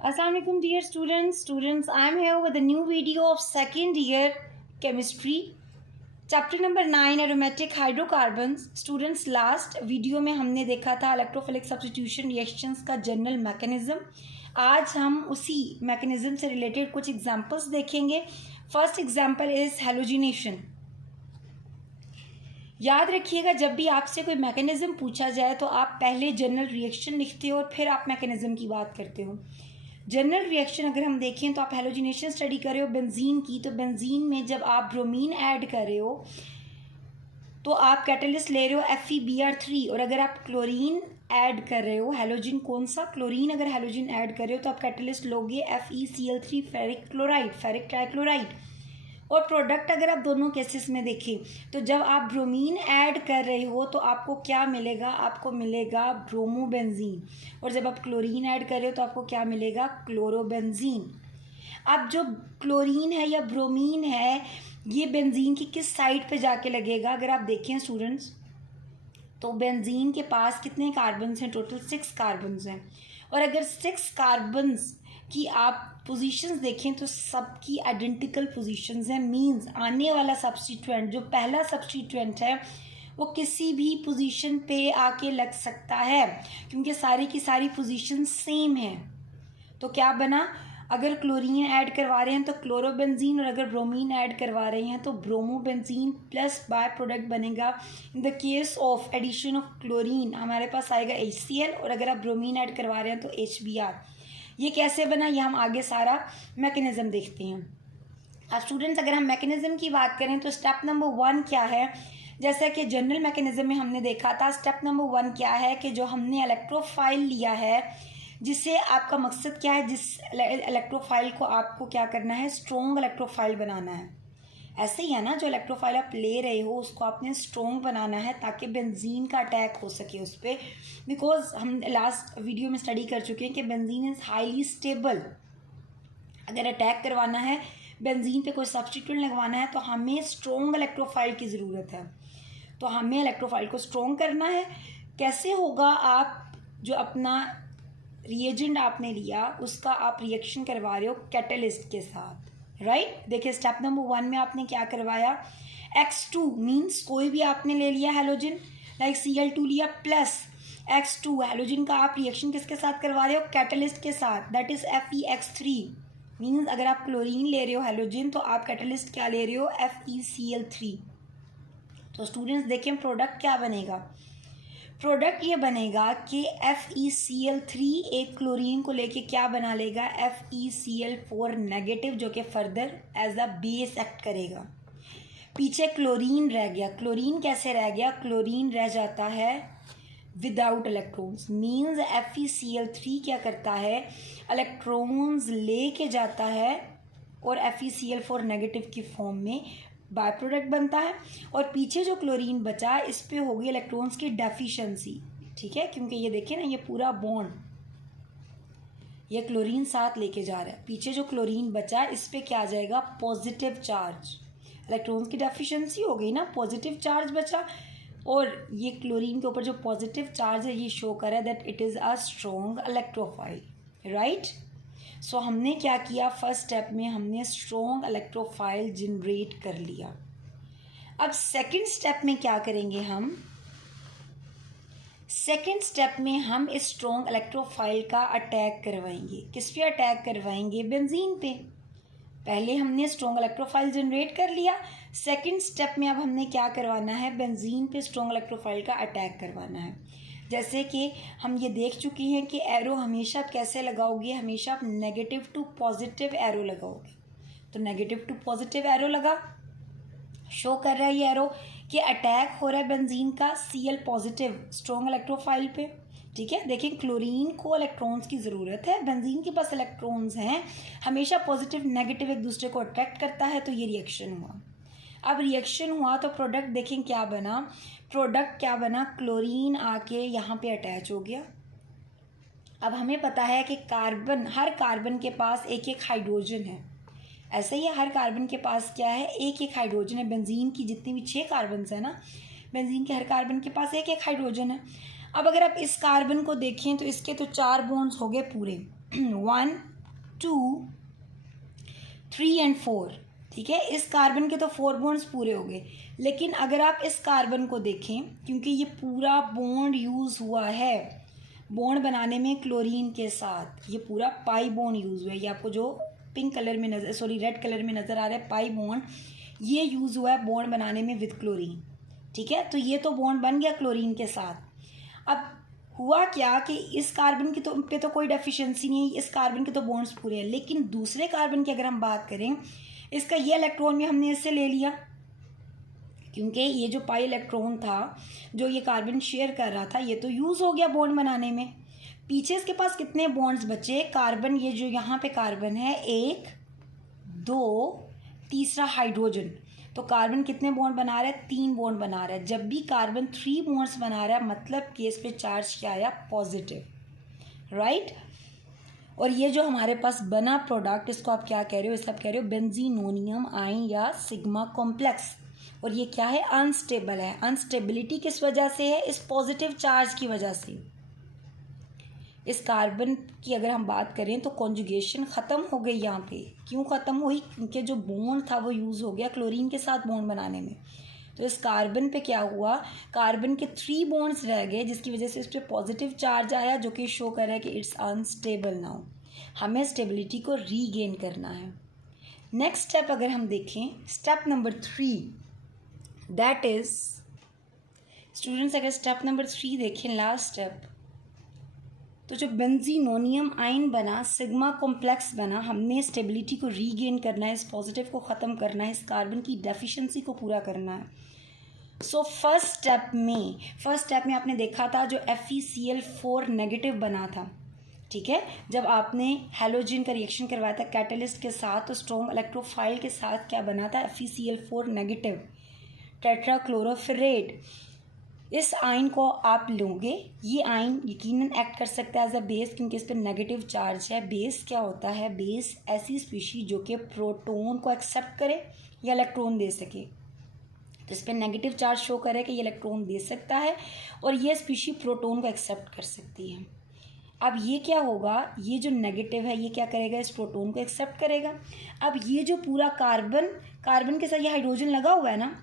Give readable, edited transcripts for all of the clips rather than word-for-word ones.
Assalamualaikum dear students, I am here with a new video of second year chemistry chapter number 9 aromatic hydrocarbons. Students, last video में हमने देखा था electrophilic substitution reactions का general mechanism. आज हम उसी mechanism से रिलेटेड कुछ एग्जांपल्स देखेंगे. First example is halogenation. याद रखिएगा, जब भी आपसे कोई मैकेनिज्म पूछा जाए तो आप पहले जनरल रिएक्शन लिखते हो और फिर आप मैकेनिज्म की बात करते हो. जनरल रिएक्शन अगर हम देखें तो आप हैलोजिनेशन स्टडी कर रहे हो बेंजीन की, तो बेंजीन में जब आप ब्रोमीन ऐड कर रहे हो तो आप कैटलिस्ट ले रहे हो FeBr3. और अगर आप क्लोरीन ऐड कर रहे हो, हैलोजिन कौन सा, क्लोरीन, अगर हैलोजिन ऐड कर रहे हो तो आप कैटलिस्ट लोगे FeCl3 ferric chloride, ferric trichloride. और प्रोडक्ट अगर आप दोनों केसेस में देखें तो जब आप ब्रोमीन ऐड कर रहे हो तो आपको क्या मिलेगा, आपको मिलेगा ब्रोमोबेंजीन. और जब आप क्लोरीन ऐड कर रहे हो तो आपको क्या मिलेगा, क्लोरोबेंजीन. अब जो क्लोरीन है या ब्रोमीन है, ये बेंजीन की किस साइड पे जाके लगेगा. अगर आप देखें स्टूडेंट्स तो बेंजीन के पास कितने कार्बन्स हैं, टोटल 6 कार्बन्स हैं. और अगर 6 कार्बन्स की आप पोजीशंस देखें तो सबकी आइडेंटिकल पोजीशंस हैं. मींस आने वाला सब्स्टिट्यूएंट, जो पहला सब्स्टिट्यूएंट है, वो किसी भी पोजीशन पे आके लग सकता है क्योंकि सारी की सारी पोजीशन सेम है. तो क्या बना, अगर क्लोरीन ऐड करवा रहे हैं तो क्लोरोबेंजीन, और अगर ब्रोमीन ऐड करवा रहे हैं तो ब्रोमोबेंजीन प्लस बाय प्रोडक्ट बनेगा. In the case of addition of chlorine हमारे पास आएगा HCl, और अगर आप ब्रोमीन ऐड करवा रहे हैं तो HBr. ये कैसे बना, ये हम आगे सारा मैकेनिज्म देखते हैं. अब स्टूडेंट्स, अगर हम मैकेनिज्म की बात करें तो स्टेप नंबर 1 क्या है, जैसा कि जनरल मैकेनिज्म में हमने देखा था. स्टेप नंबर 1 क्या है कि जो हमने इलेक्ट्रोफाइल लिया है, जिससे आपका मकसद क्या है, जिस इलेक्ट्रोफाइल को आपको क्या करना है, स्ट्रॉन्ग इलेक्ट्रोफाइल बनाना है. ऐसे ही है ना, जो इलेक्ट्रोफाइल आप ले रहे हो उसको आपने स्ट्रॉन्ग बनाना है ताकि बेंजीन का अटैक हो सके उस पर. बिकॉज हम लास्ट वीडियो में स्टडी कर चुके हैं कि बेंजीन इज़ हाईली स्टेबल. अगर अटैक करवाना है, बेंजीन पे कोई सब्स्टिट्यूएंट लगवाना है, तो हमें स्ट्रॉन्ग इलेक्ट्रोफाइल की ज़रूरत है. तो हमें इलेक्ट्रोफाइल को स्ट्रॉन्ग करना है. कैसे होगा, आप जो अपना रिएजेंट आपने लिया उसका आप रिएक्शन करवा रहे हो कैटलिस्ट के साथ, राइट. देखिए स्टेप नंबर 1 में आपने क्या करवाया, X2 मीन्स कोई भी आपने ले लिया हैलोजन, लाइक Cl2 लिया, प्लस X2 हैलोजन का आप रिएक्शन किसके साथ करवा रहे हो, कैटलिस्ट के साथ, दैट इज FeX3. मीन्स अगर आप क्लोरीन ले रहे हो हैलोजन तो आप कैटलिस्ट क्या ले रहे हो, FeCl3. तो स्टूडेंट्स देखें प्रोडक्ट क्या बनेगा, प्रोडक्ट ये बनेगा कि FeCl3 एक क्लोरीन को लेके क्या बना लेगा, FeCl4 नेगेटिव, जो कि further as a base act करेगा. पीछे क्लोरीन रह गया. क्लोरीन कैसे रह गया, क्लोरीन रह जाता है विदाउट इलेक्ट्रॉन्स. मीन्स FeCl3 क्या करता है, इलेक्ट्रॉन्स लेके जाता है और FeCl4 नेगेटिव की फॉर्म में बाय प्रोडक्ट बनता है. और पीछे जो क्लोरीन बचा इस पे होगी इलेक्ट्रॉन्स की डेफिशिएंसी, ठीक है, क्योंकि ये देखिए ना, ये पूरा बॉन्ड ये क्लोरीन साथ लेके जा रहा है. पीछे जो क्लोरीन बचा इस पे क्या आ जाएगा, पॉजिटिव चार्ज. इलेक्ट्रॉन्स की डेफिशिएंसी हो गई ना, पॉजिटिव चार्ज बचा, और ये क्लोरीन के ऊपर जो पॉजिटिव चार्ज है ये शो कर रहा है that it is a strong electrophile, right. So हमने क्या किया, फर्स्ट स्टेप में हमने स्ट्रॉन्ग इलेक्ट्रोफाइल जनरेट कर लिया. अब सेकंड स्टेप में क्या करेंगे, हम सेकंड स्टेप में हम इस स्ट्रॉन्ग इलेक्ट्रोफाइल का अटैक करवाएंगे. किस पे अटैक करवाएंगे, बेंजीन पे. पहले हमने स्ट्रॉन्ग इलेक्ट्रोफाइल जनरेट कर लिया, सेकंड स्टेप में अब हमने क्या करवाना है, बेंजीन पे स्ट्रॉन्ग इलेक्ट्रोफाइल का अटैक करवाना है. जैसे कि हम ये देख चुके हैं कि एरो हमेशा आप कैसे लगाओगे, हमेशा आप नेगेटिव टू पॉजिटिव एरो लगाओगे. तो नेगेटिव टू पॉजिटिव एरो लगा, शो कर रहा है ये एरो कि अटैक हो रहा है बेंजीन का Cl पॉजिटिव स्ट्रॉन्ग इलेक्ट्रोफाइल पे, ठीक है. देखिए क्लोरीन को इलेक्ट्रॉन्स की ज़रूरत है, बेंजीन के पास इलेक्ट्रॉन्स हैं, हमेशा पॉजिटिव नेगेटिव एक दूसरे को अट्रैक्ट करता है. तो ये रिएक्शन हुआ. अब रिएक्शन हुआ तो प्रोडक्ट देखें क्या बना, प्रोडक्ट क्या बना, क्लोरीन आके यहाँ पे अटैच हो गया. अब हमें पता है कि कार्बन, हर कार्बन के पास एक एक हाइड्रोजन है. ऐसे ही हर कार्बन के पास क्या है, एक एक हाइड्रोजन है. बेंजीन की जितनी भी 6 कार्बन है ना, बेंजीन के हर कार्बन के पास एक एक हाइड्रोजन है. अब अगर आप इस कार्बन को देखें तो इसके तो 4 बॉन्ड्स हो गए पूरे, 1 2 3 एंड 4, ठीक है। इस कार्बन के तो 4 बॉन्ड्स पूरे हो गए, लेकिन अगर आप इस कार्बन को देखें, क्योंकि ये पूरा बॉन्ड यूज़ हुआ है बॉन्ड बनाने में क्लोरीन के साथ, ये पूरा पाई बॉन्ड यूज़ हुआ है। ये आपको जो पिंक कलर में रेड कलर में नज़र आ रहा है पाई बॉन्ड, ये यूज़ हुआ है बॉन्ड बनाने में विद क्लोरीन, ठीक है। तो ये तो बॉन्ड बन गया क्लोरीन के साथ। अब हुआ क्या कि इस कार्बन की पे तो कोई डेफिशिएंसी नहीं है, इस कार्बन के तो बॉन्ड्स पूरे हैं, लेकिन दूसरे कार्बन की अगर हम बात करें, इसका ये इलेक्ट्रॉन भी हमने इससे ले लिया, क्योंकि ये जो पाई इलेक्ट्रॉन था जो ये कार्बन शेयर कर रहा था, ये तो यूज़ हो गया बॉन्ड बनाने में। पीछे इसके पास कितने बॉन्ड्स बचे? कार्बन, ये जो यहाँ पे कार्बन है 1 2, तीसरा हाइड्रोजन, तो कार्बन कितने बॉन्ड बना रहा है? 3 बॉन्ड बना रहा है। जब भी कार्बन 3 बॉन्ड्स बना रहा है, मतलब केस पे चार्ज क्या आया? Positive, right. और ये जो हमारे पास बना प्रोडक्ट, इसको आप क्या कह रहे हो? इसे आप कह रहे हो बेंजीनोनियम आयन या सिग्मा कॉम्प्लेक्स। और ये क्या है? अनस्टेबल है। अनस्टेबिलिटी किस वजह से है? इस पॉजिटिव चार्ज की वजह से। इस कार्बन की अगर हम बात करें तो कॉन्जुगेशन ख़त्म हो गई यहाँ पे। क्यों ख़त्म हुई? क्योंकि जो बॉन्ड था वो यूज़ हो गया क्लोरीन के साथ बॉन्ड बनाने में। तो इस कार्बन पे क्या हुआ? कार्बन के 3 बॉन्ड्स रह गए, जिसकी वजह से इस पर पॉजिटिव चार्ज आया, जो कि शो कर रहा है कि इट्स अनस्टेबल नाउ। हमें स्टेबिलिटी को रीगेन करना है। नेक्स्ट स्टेप अगर हम देखें, step number 3, that is students, अगर स्टेप नंबर 3 देखें, लास्ट स्टेप, तो जो बेंजीनोनियम आयन बना, सिग्मा कॉम्प्लेक्स बना, हमने स्टेबिलिटी को रीगेन करना है, इस पॉजिटिव को ख़त्म करना है, इस कार्बन की डेफिशिएंसी को पूरा करना है। सो फर्स्ट स्टेप में आपने देखा था जो FeCl4 नेगेटिव बना था, ठीक है। जब आपने हैलोजन का रिएक्शन करवाया था कैटलिस्ट के साथ, तो स्ट्रॉन्ग इलेक्ट्रोफाइल के साथ क्या बना था? FeCl4 negative टेट्राक्लोरोफेरेट। इस आयन को आप लोगे, ये आयन यकीनन एक्ट कर सकता है एज अ बेस, क्योंकि इस पर नेगेटिव चार्ज है। बेस क्या होता है? बेस ऐसी स्पीशी जो कि प्रोटॉन को एक्सेप्ट करे या इलेक्ट्रॉन दे सके। तो इस पर नेगेटिव चार्ज शो करे कि ये इलेक्ट्रॉन दे सकता है और ये स्पीशी प्रोटॉन को एक्सेप्ट कर सकती है। अब ये क्या होगा? ये जो नेगेटिव है ये क्या करेगा? इस प्रोटॉन को एक्सेप्ट करेगा। अब ये जो पूरा कार्बन के साथ ये हाइड्रोजन लगा हुआ है ना,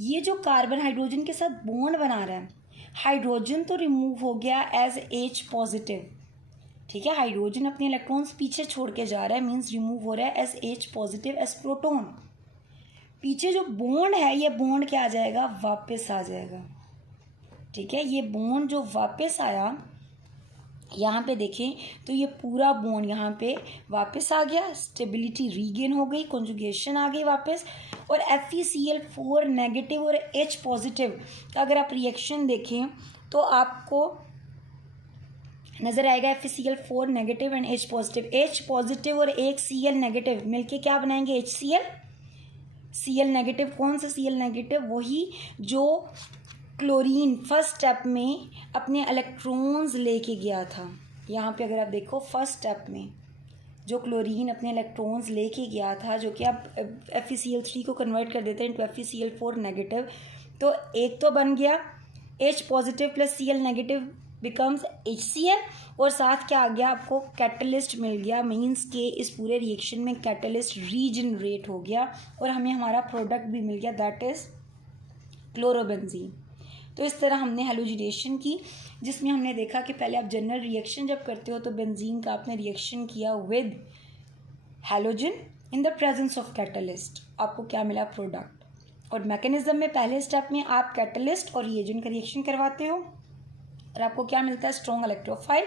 ये जो कार्बन हाइड्रोजन के साथ बॉन्ड बना रहा है, हाइड्रोजन तो रिमूव हो गया एज H पॉजिटिव, ठीक है। हाइड्रोजन अपने इलेक्ट्रॉन्स पीछे छोड़ के जा रहा है, मीन्स रिमूव हो रहा है as H positive as proton. पीछे जो बॉन्ड है, ये बॉन्ड क्या आ जाएगा? वापस आ जाएगा, ठीक है। ये बॉन्ड जो वापस आया, यहाँ पे देखें तो ये पूरा बॉन्ड यहाँ पे वापस आ गया, स्टेबिलिटी रीगेन हो गई, कॉन्जुगेशन आ गई वापस। और FeCl4 नेगेटिव और H पॉजिटिव का अगर आप रिएक्शन देखें तो आपको नज़र आएगा FeCl4 negative and H positive. H positive और एक Cl नेगेटिव मिलके क्या बनाएंगे? HCl। Cl नेगेटिव, कौन सा Cl नेगेटिव? वही जो क्लोरीन फर्स्ट स्टेप में अपने इलेक्ट्रॉन्स लेके गया था। यहाँ पे अगर आप देखो फर्स्ट स्टेप में जो क्लोरीन अपने इलेक्ट्रॉन्स लेके गया था, जो कि आप FeCl3 को कन्वर्ट कर देते हैं इनटू FeCl4 नेगेटिव, तो एक तो बन गया H positive plus Cl negative becomes HCl, और साथ क्या आ गया? आपको कैटलिस्ट मिल गया, मीन्स के इस पूरे रिएक्शन में कैटलिस्ट रीजनरेट हो गया और हमें हमारा प्रोडक्ट भी मिल गया, दैट इज़ क्लोरोबेंजीन। तो इस तरह हमने हैलोजिनेशन की, जिसमें हमने देखा कि पहले आप जनरल रिएक्शन जब करते हो तो बेंजीन का आपने रिएक्शन किया with halogen in the presence of catalyst, आपको क्या मिला? प्रोडक्ट। और मैकेनिज्म में पहले स्टेप में आप कैटलिस्ट और रिएजेंट का रिएक्शन करवाते हो और आपको क्या मिलता है? Strong electrophile.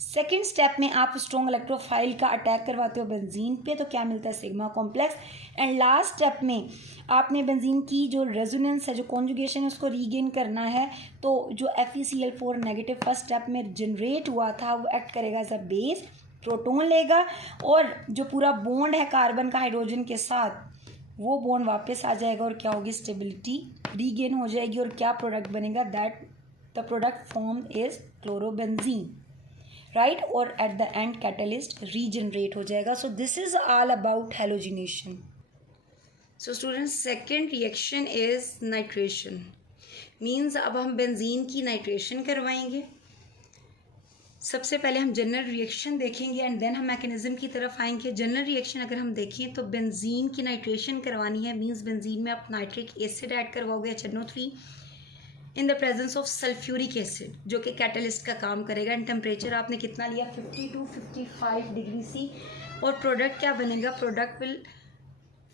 सेकेंड स्टेप में आप स्ट्रॉन्ग इलेक्ट्रोफाइल का अटैक करवाते हो बेंजीन पे, तो क्या मिलता है? Sigma complex. And last step में आपने बेंजीन की जो रेजोनेंस है, जो कॉन्जुगेशन है, उसको रीगेन करना है। तो जो FeCl4 नेगेटिव फर्स्ट स्टेप में जनरेट हुआ था वो एक्ट करेगा एज अ बेस, प्रोटॉन लेगा और जो पूरा बॉन्ड है कार्बन का हाइड्रोजन के साथ, वो बॉन्ड वापस आ जाएगा और क्या होगी? स्टेबिलिटी रीगेन हो जाएगी। और क्या प्रोडक्ट बनेगा? That the product form is chlorobenzene, right. और at the end catalyst regenerate हो जाएगा। So this is all about halogenation. So students, second reaction is nitration, means अब हम बेंजीन की नाइट्रेशन करवाएंगे। सबसे पहले हम जनरल रिएक्शन देखेंगे एंड देन हम मैकेनिज्म की तरफ आएंगे। जनरल रिएक्शन अगर हम देखें तो बेंजीन की नाइट्रेशन करवानी है, मींस बेंजीन में आप नाइट्रिक एसिड ऐड करवाओगे HNO3 in the presence of sulphuric acid, जो कि कैटलिस्ट का काम करेगा। एंड टेम्परेचर आपने कितना लिया, 50 to 55 डिग्री सी। और प्रोडक्ट क्या बनेगा,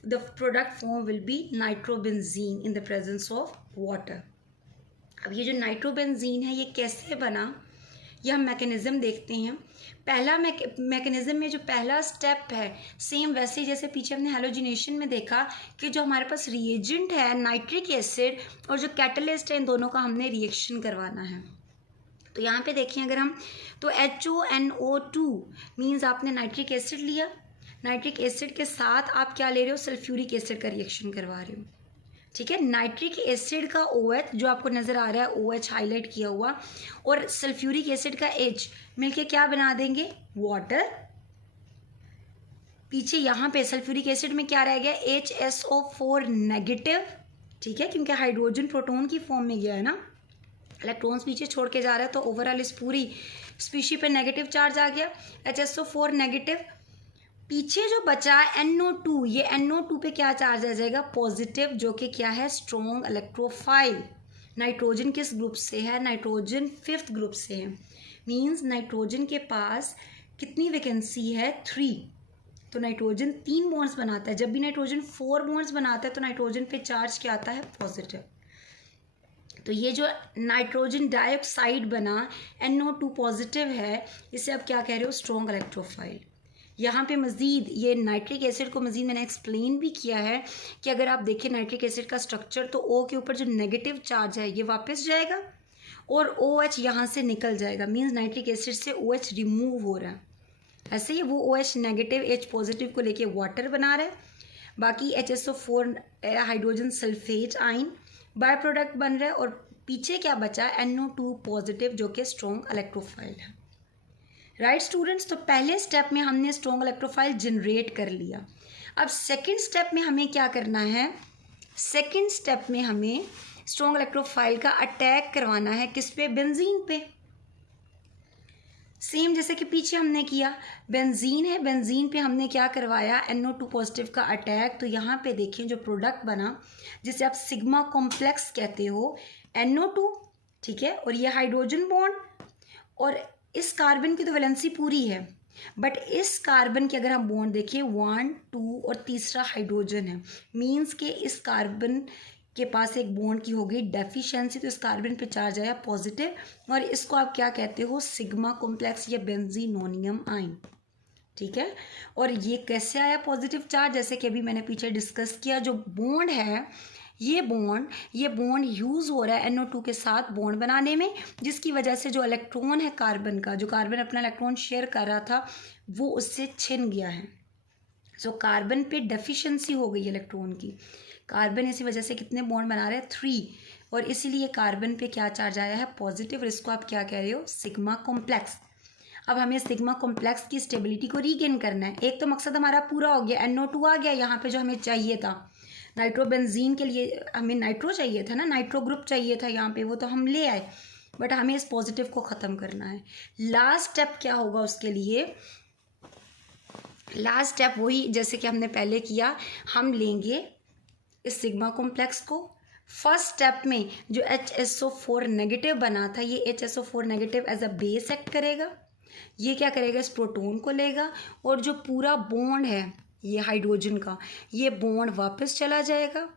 the product form will be nitrobenzene in the presence of water. अब ये जो नाइट्रोबेंजीन है ये कैसे बना, ये हम मैकेनिज्म देखते हैं। पहला मैकेनिज्म में जो पहला स्टेप है, सेम वैसे जैसे पीछे हमने हैलोजिनेशन में देखा कि जो हमारे पास रिएजेंट है नाइट्रिक एसिड और जो कैटलिस्ट है, इन दोनों का हमने रिएक्शन करवाना है। तो यहाँ पे देखें अगर हम, तो HONO2 मीन्स आपने नाइट्रिक एसिड लिया, नाइट्रिक एसिड के साथ आप क्या ले रहे हो, सल्फ्यूरिक एसिड का रिएक्शन करवा रहे हो। ठीक है, नाइट्रिक एसिड का OH जो आपको नज़र आ रहा है, OH हाईलाइट किया हुआ, और सल्फ्यूरिक एसिड का H मिलके क्या बना देंगे, वाटर। पीछे यहाँ पे सल्फ्यूरिक एसिड में क्या रह गया, HSO4 नेगेटिव। ठीक है, क्योंकि हाइड्रोजन प्रोटॉन की फॉर्म में गया है ना, इलेक्ट्रॉन्स पीछे छोड़ के जा रहा है, तो ओवरऑल इस पूरी स्पीशी पे नेगेटिव चार्ज आ गया, HSO4 नेगेटिव। पीछे जो बचा NO2, ये NO2 पे क्या चार्ज आ जाएगा, पॉजिटिव, जो कि क्या है, स्ट्रॉन्ग इलेक्ट्रोफाइल। नाइट्रोजन किस ग्रुप से है, नाइट्रोजन 5th ग्रुप से है, मींस नाइट्रोजन के पास कितनी वैकेंसी है, 3। तो नाइट्रोजन 3 बॉन्ड्स बनाता है। जब भी नाइट्रोजन 4 बॉन्ड्स बनाता है तो नाइट्रोजन पे चार्ज क्या आता है, पॉजिटिव। तो ये जो नाइट्रोजन डाइऑक्साइड बना, NO2 पॉजिटिव है, इसे आप क्या कह रहे हो, स्ट्रॉन्ग इलेक्ट्रोफाइल। यहाँ पे मज़ीद ये नाइट्रिक एसिड को मज़ीद मैंने एक्सप्लेन भी किया है कि अगर आप देखें नाइट्रिक एसिड का स्ट्रक्चर, तो O के ऊपर जो नेगेटिव चार्ज है ये वापस जाएगा और OH यहाँ से निकल जाएगा, मींस नाइट्रिक एसिड से OH रिमूव हो रहा है। ऐसे ही वो OH नेगेटिव H पॉजिटिव को लेके वाटर बना रहा है, बाकी HSO4 हाइड्रोजन सल्फेट आइन बाय प्रोडक्ट बन रहा है, और पीछे क्या बचा, NO2 पॉजिटिव, जो कि स्ट्रॉन्ग इलेक्ट्रोफाइल है। राइट स्टूडेंट्स, तो पहले स्टेप में हमने स्ट्रॉन्ग इलेक्ट्रोफाइल जनरेट कर लिया। अब सेकंड स्टेप में हमें क्या करना है, सेकंड स्टेप में हमें स्ट्रॉन्ग इलेक्ट्रोफाइल का अटैक करवाना है, किस पे, बेंजीन पे। सेम जैसे कि पीछे हमने किया, बेंजीन है, बेंजीन पे हमने क्या करवाया, NO2 पॉजिटिव का अटैक। तो यहाँ पे देखें जो प्रोडक्ट बना, जिसे आप सिग्मा कॉम्प्लेक्स कहते हो, NO2, ठीक है, और ये हाइड्रोजन बॉन्ड, और इस कार्बन की तो वैलेंसी पूरी है, बट इस कार्बन के अगर हम बॉन्ड देखिए 1 2 और तीसरा हाइड्रोजन है, मींस के इस कार्बन के पास एक बॉन्ड की हो गई डेफिशिएंसी, तो इस कार्बन पे चार्ज आया पॉजिटिव, और इसको आप क्या कहते हो, सिग्मा कॉम्प्लेक्स या बेंजीनोनियम आइन। ठीक है, और ये कैसे आया पॉजिटिव चार्ज, जैसे कि अभी मैंने पीछे डिस्कस किया, जो बॉन्ड है ये बॉन्ड यूज़ हो रहा है NO2 के साथ बॉन्ड बनाने में, जिसकी वजह से जो इलेक्ट्रॉन है कार्बन का, जो कार्बन अपना इलेक्ट्रॉन शेयर कर रहा था, वो उससे छिन गया है। सो कार्बन पे डेफिशिएंसी हो गई इलेक्ट्रॉन की। कार्बन इसी वजह से कितने बॉन्ड बना रहे हैं, 3, और इसीलिए कार्बन पे क्या चार्ज आया है, पॉजिटिव, और इसको आप क्या कह रहे हो, सिग्मा कॉम्प्लेक्स। अब हमें सिग्मा कॉम्प्लेक्स की स्टेबिलिटी को रीगेन करना है। एक तो मकसद हमारा पूरा हो गया, NO2 आ गया यहाँ पे जो हमें चाहिए था। नाइट्रोबेंजीन के लिए हमें नाइट्रो चाहिए था ना, नाइट्रो ग्रुप चाहिए था यहाँ पे, वो तो हम ले आए, बट हमें इस पॉजिटिव को ख़त्म करना है। लास्ट स्टेप क्या होगा उसके लिए, लास्ट स्टेप वही जैसे कि हमने पहले किया, हम लेंगे इस सिग्मा कॉम्प्लेक्स को। फर्स्ट स्टेप में जो HSO4 नेगेटिव बना था, ये HSO4 negative as a base act करेगा, ये क्या करेगा, इस प्रोटॉन को लेगा, और जो पूरा बॉन्ड है ये हाइड्रोजन का, ये बॉन्ड वापस चला जाएगा,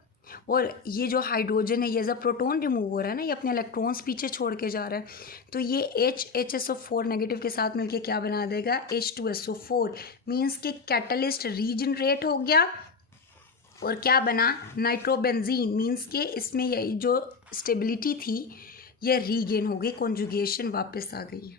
और ये जो हाइड्रोजन है ये एज अ प्रोटॉन रिमूव हो रहा है ना, ये अपने इलेक्ट्रॉन्स पीछे छोड़ के जा रहा है, तो ये HSO4 नेगेटिव के साथ मिलके क्या बना देगा, H2SO4, मीन्स के कैटलिस्ट रीजनरेट हो गया, और क्या बना, नाइट्रोबेंजीन, मीन्स के इसमें ये जो स्टेबिलिटी थी ये रीगेन हो गई, कॉन्जुगेशन वापस आ गई है।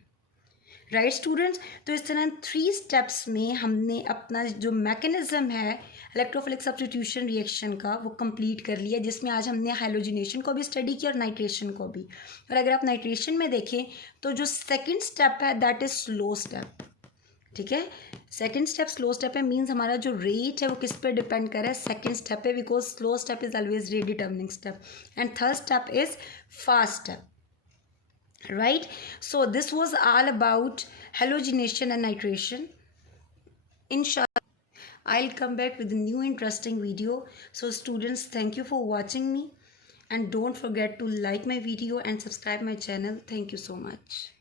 राइट स्टूडेंट्स, तो इस तरह 3 स्टेप्स में हमने अपना जो मैकेनिज्म है इलेक्ट्रोफिलिक सब्स्टिट्यूशन रिएक्शन का वो कंप्लीट कर लिया, जिसमें आज हमने हाइलोजिनेशन को भी स्टडी किया और नाइट्रेशन को भी। और अगर आप नाइट्रेशन में देखें तो जो सेकंड स्टेप है दैट इज स्लो स्टेप। ठीक है, सेकंड स्टेप स्लो स्टेप है, मीन्स हमारा जो रेट है वो किस पे डिपेंड कर रहा है, सेकंड स्टेप पे, because slow step is always rate determining step, and third step is fast step. right? So this was all about halogenation and nitration. Inshallah, I'll come back with a new interesting video. So students, thank you for watching me, and don't forget to like my video and subscribe my channel. Thank you so much.